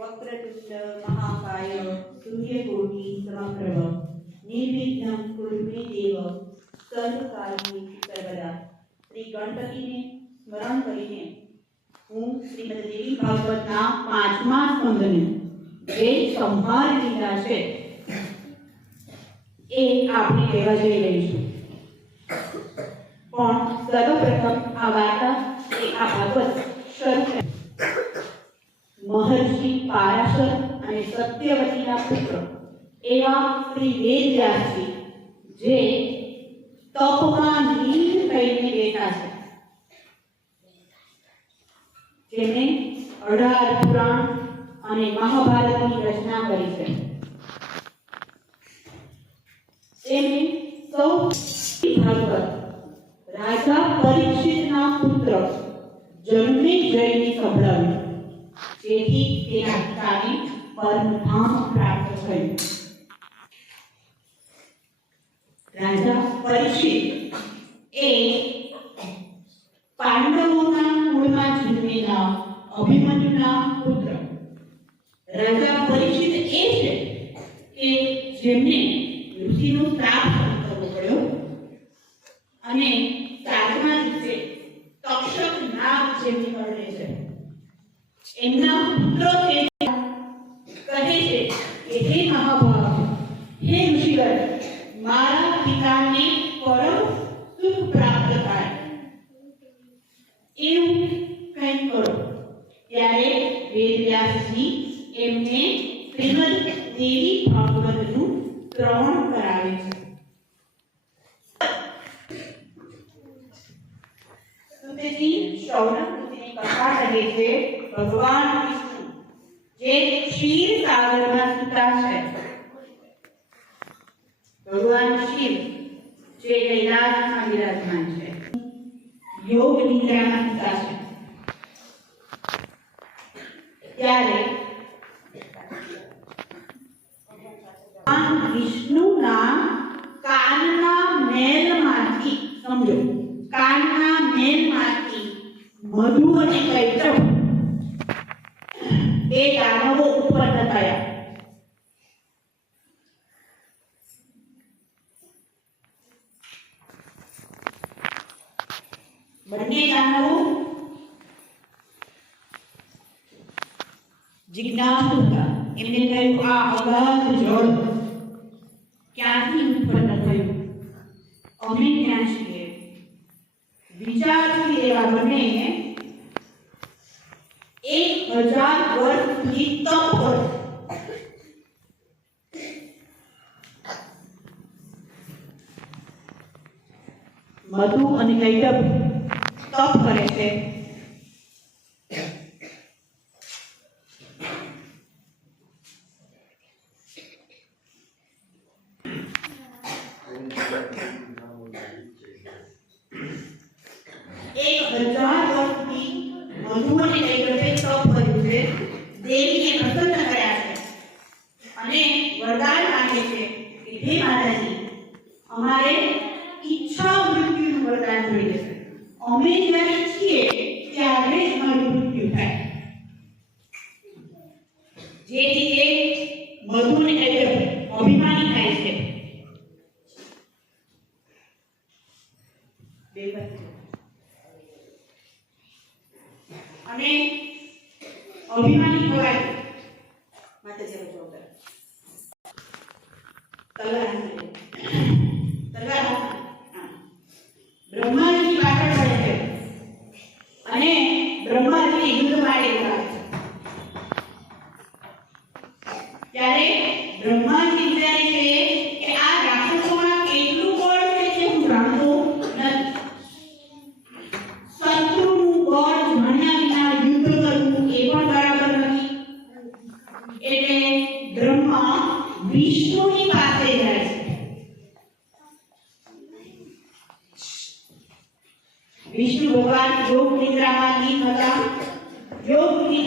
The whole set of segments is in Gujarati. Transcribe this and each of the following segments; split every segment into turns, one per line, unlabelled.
વક્રતુંડ મહાકાય સૂર્યકોટિ સમપ્રભ નિર્વિઘ્ન કુરુ મે દેવ સર્વકાર્યે સર્વદા શ્રી ગણપતિને સ્મરણ કરીને હું શ્રીમદ દેવી ભાગવતના પાંચમા સ્કંદને જે સંહાર લીલા છે એ આપણે કહેવા જઈ રહીશું પણ સર્વપ્રથમ આ વાર્તા એ આ ભાગવત શરૂ થાય મહર્ષિ પારાશર અને સત્યવતીના પુત્ર એવા શ્રી વેદવ્યાસજી જે તપમાં લીન થઈને બેઠા છે. જેને અઢાર પુરાણ અને મહાભારતની રચના કરી છે. તેને સૌ ભાગવત રાજા પરીક્ષિતના પુત્ર જન્મે જઈને સંભળાવ્યું. જેથી તેના પિતાને પરમધામ પ્રાપ્ત થયું. રાજા પરીક્ષિત એ પાંડવોના કુળમાં જન્મેલા અભિમન્યુના પુત્ર. રાજા પરીક્ષિત એ છે કે જેમને ઋષિનું શ્રાપ વેદવ્યાસજી એમને શ્રીમદ દેવી ભાગવતનું શ્રવણ કરાવે છે. સુતજી શૌનકની કથા કહે છે, ભગવાન જે ક્ષીર સાગરમાં સૂતા છે, ભગવાન શિવ, જે કૈલાસમાં વિરાજમાન છે યોગ નિદ્રામાં સૂતા છે. ત્યારે વિષ્ણુના કાનના મેલમાંથી સમજો કાનના મેલમાંથી મધુ અને કૈટવ વિચારથી એવા બંને એક હજાર વર્ષ સુધી તપ કર્યું મધુ અને કૈટબ તપ કરે છે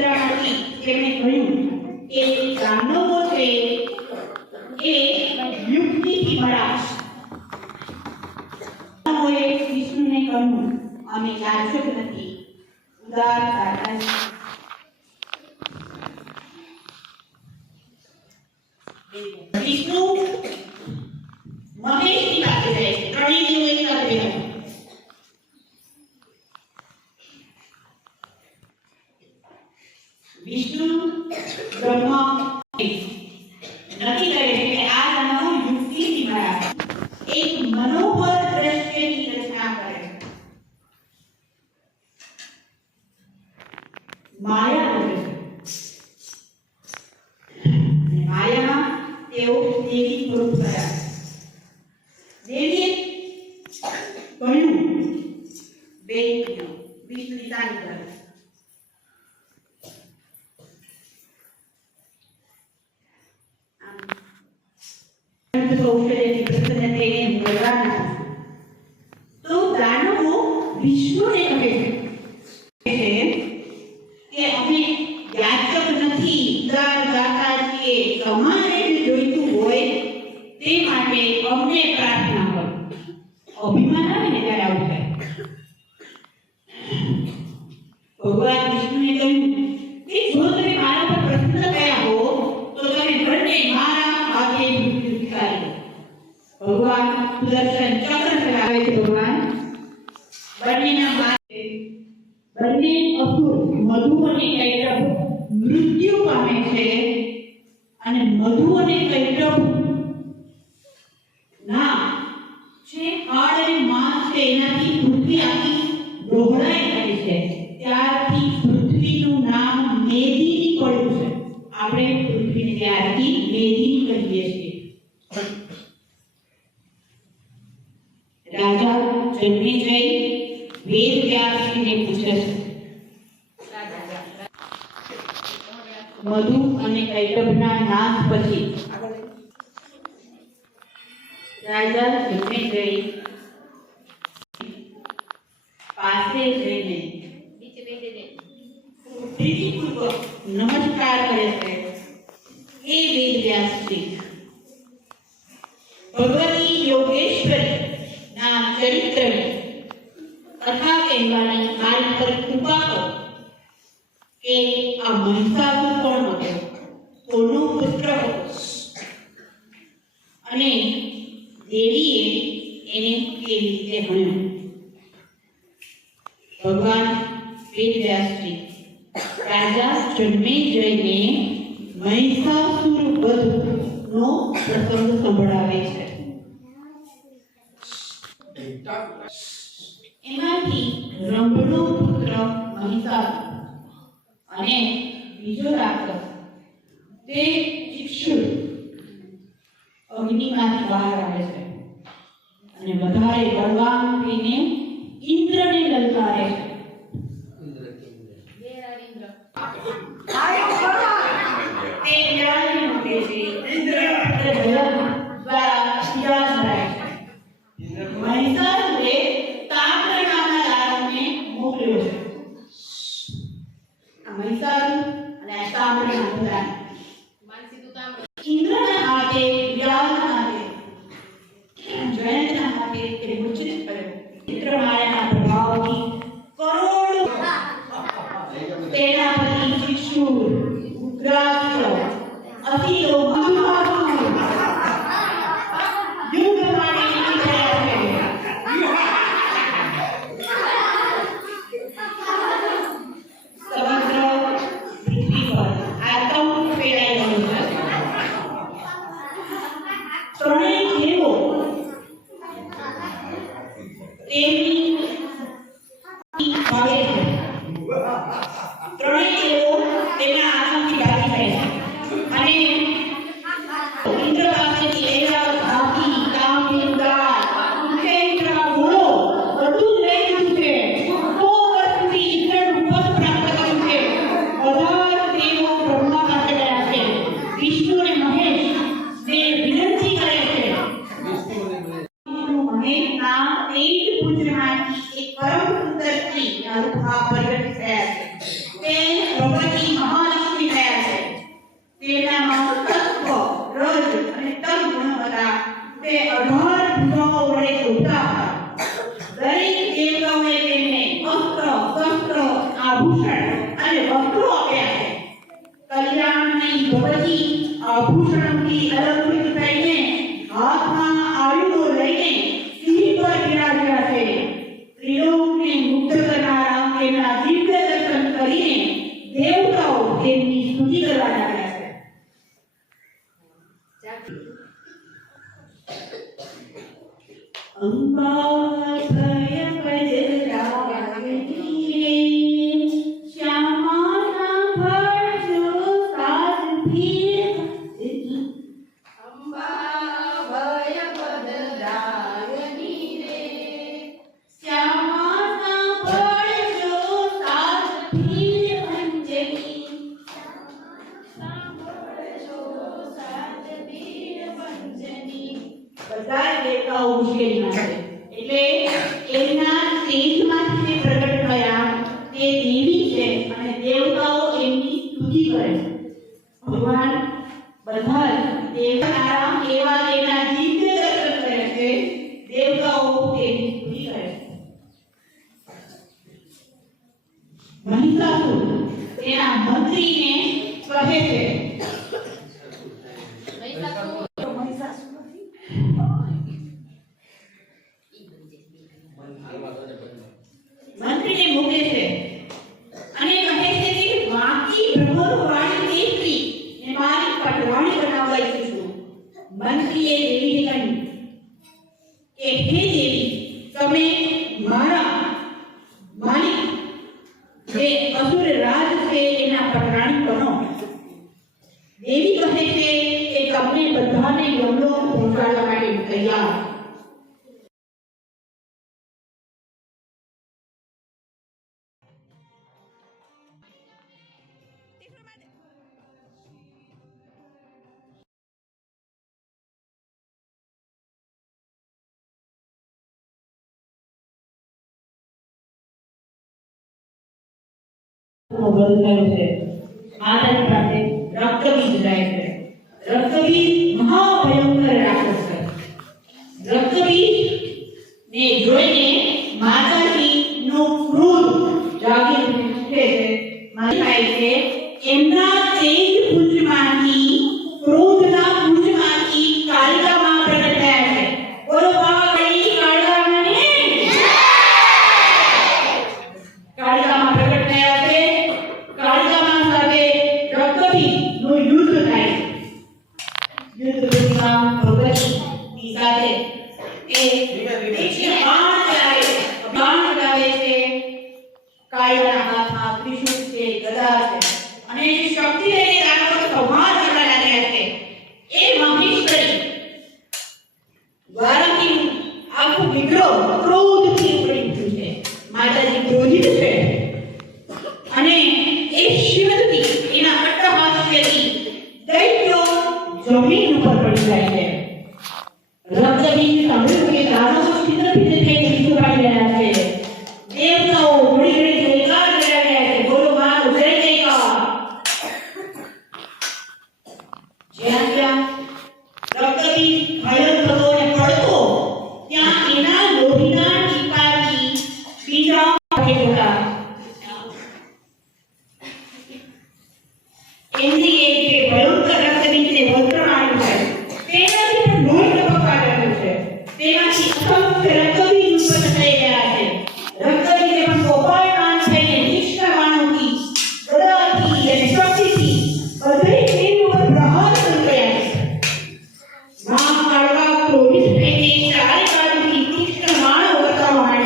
નિદ્રામાંથી તેમણે કહ્યું કે દાનવો છે એ विष्णु ने कहे વધુ અને કઈ પ્રભુ ના છે હાડ અને માંસ તેનાથી પૃથ્વી આખી રોહડાય Neither between rain. पासे रहने बीच में रहने प्रीति पूर्वक नमस्कार करे છે એ વેદ વ્યાસ પીઠ ભગવાન ભગવાન શ્રી રાજા જન્મે જઈને મહિષાસુર વધનો પ્રસંગ સંભળાવે છે. એમાંથી રંભનો પુત્ર મહિષાસુર અને બીજો રાક્ષસ, તે ચિક્ષુર અગ્નિમાંથી બહાર આવે છે. અને વધારે બળવાન થઈને इंद्र ने ललकारे। में गोबर की आभूषण की अलग में आयुध और लेके सीढ़ी पर गिरा મહિષાસુર તેના મંત્રીને કહે છે છે એ તમને બધાને યમલોક પહોંચાડવા માટે તૈયાર બંધ થયું છે માતાની પાસે રક્ત વિજરાય છે रक्त महाभयंकर राक्षस है। रक्त ने जो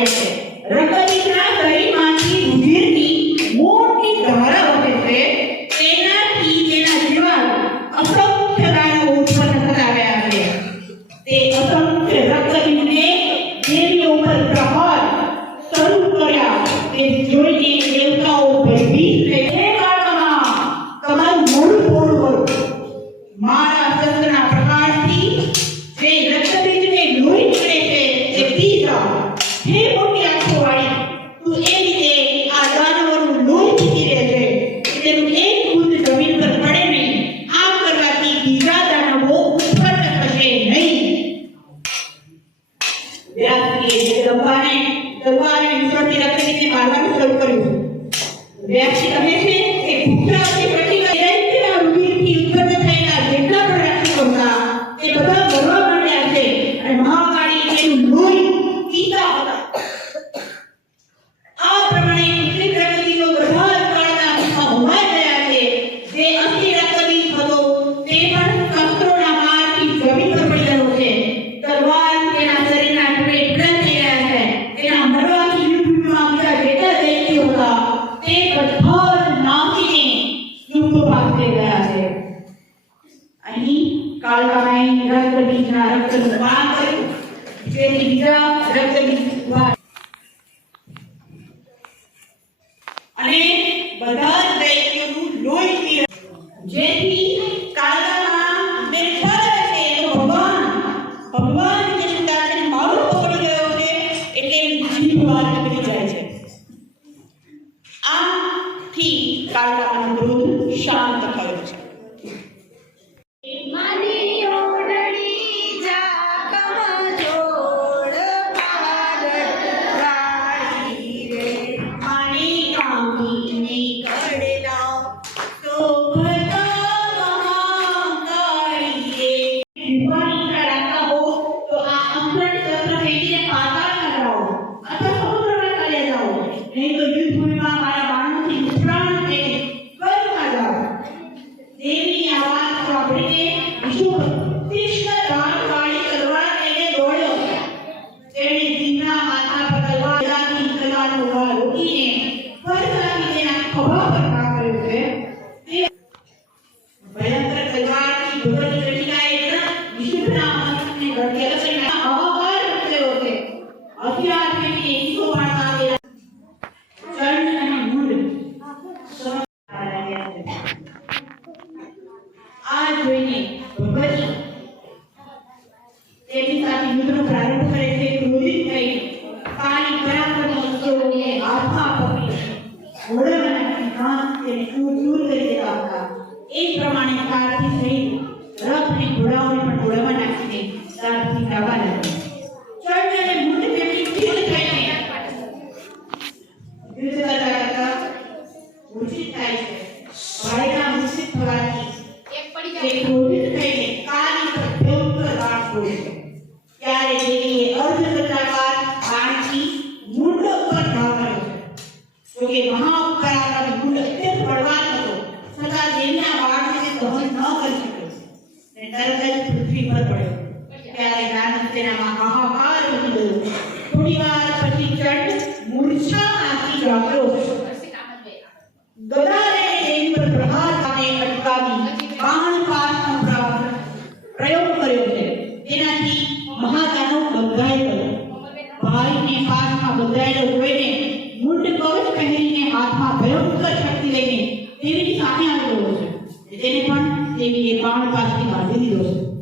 Caliente. મિત્રો પ્રારંભ કરે છે ક્રોધિત થઈ પાણી પરાક્રમી તેઓને આભા પકડી ઘોડાના ઘાસ તેને દૂર દૂર કરી દેવા હતા એ પ્રમાણે કારથી થઈ રથ અને ઘોડાઓને પણ ઘોડામાં નાખીને કારથી કાવા લાગ્યા જોકે મહાઉપકારાત્મક ગુણ અત્યંત બળવાન હતો. છતાં જેમના વાળને તે સહન ન કરી શક્યો અને તરત જ પૃથ્વી પર પડ્યો. ત્યારે નાનક તેનામાં હાહાકાર ઉઠી ગયો થોડી વાર પછી ચંડ મૂર્છામાંથી જાગ્યો ये बाण काश की बाजी दिलो